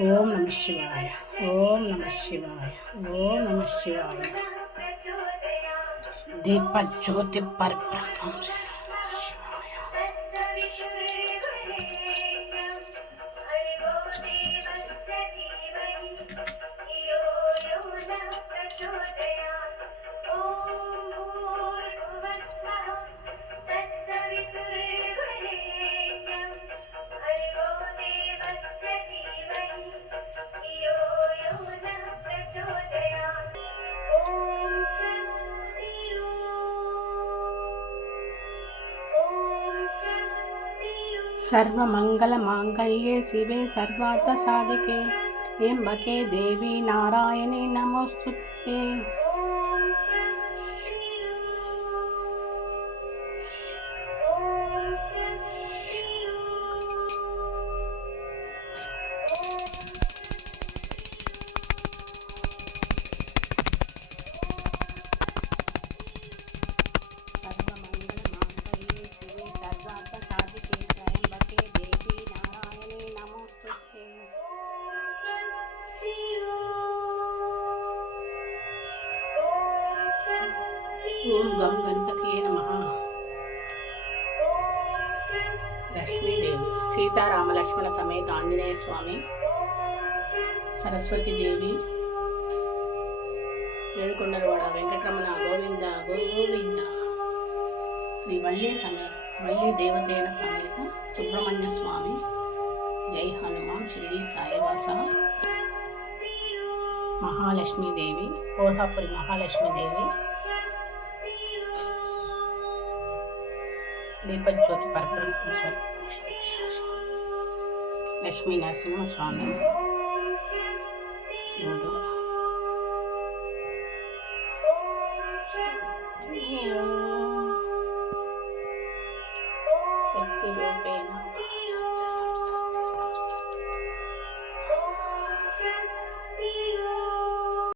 ఓం నమ శివాయ ఓం నమ శివాయ ఓం నమ శివాయ. దీప జ్యోతి పరబ్రహ్మం. సర్వమంగళమాంగళ్యే శివే సర్వార్థ సాధికే ఎంబకే దేవి నారాయణే నమోస్తుతే. ఓం గం గణపతియే నమ. లక్ష్మీదేవి సీతారామ లక్ష్మణ సమేత ఆంజనేయ స్వామి సరస్వతీదేవి ఏడుకొండలవాడ వెంకటరమణ గోవింద గోవింద శ్రీ వల్లి సమేత వల్లి దేవతేన సమేత సుబ్రహ్మణ్య స్వామి జై హనుమాన్ షిరిడి సాయివాస మహాలక్ష్మీదేవి కోల్హాపురి మహాలక్ష్మీదేవి दीपक ज्योति पर लक्ष्मी नरसिंह स्वामी। शक्ति रूपे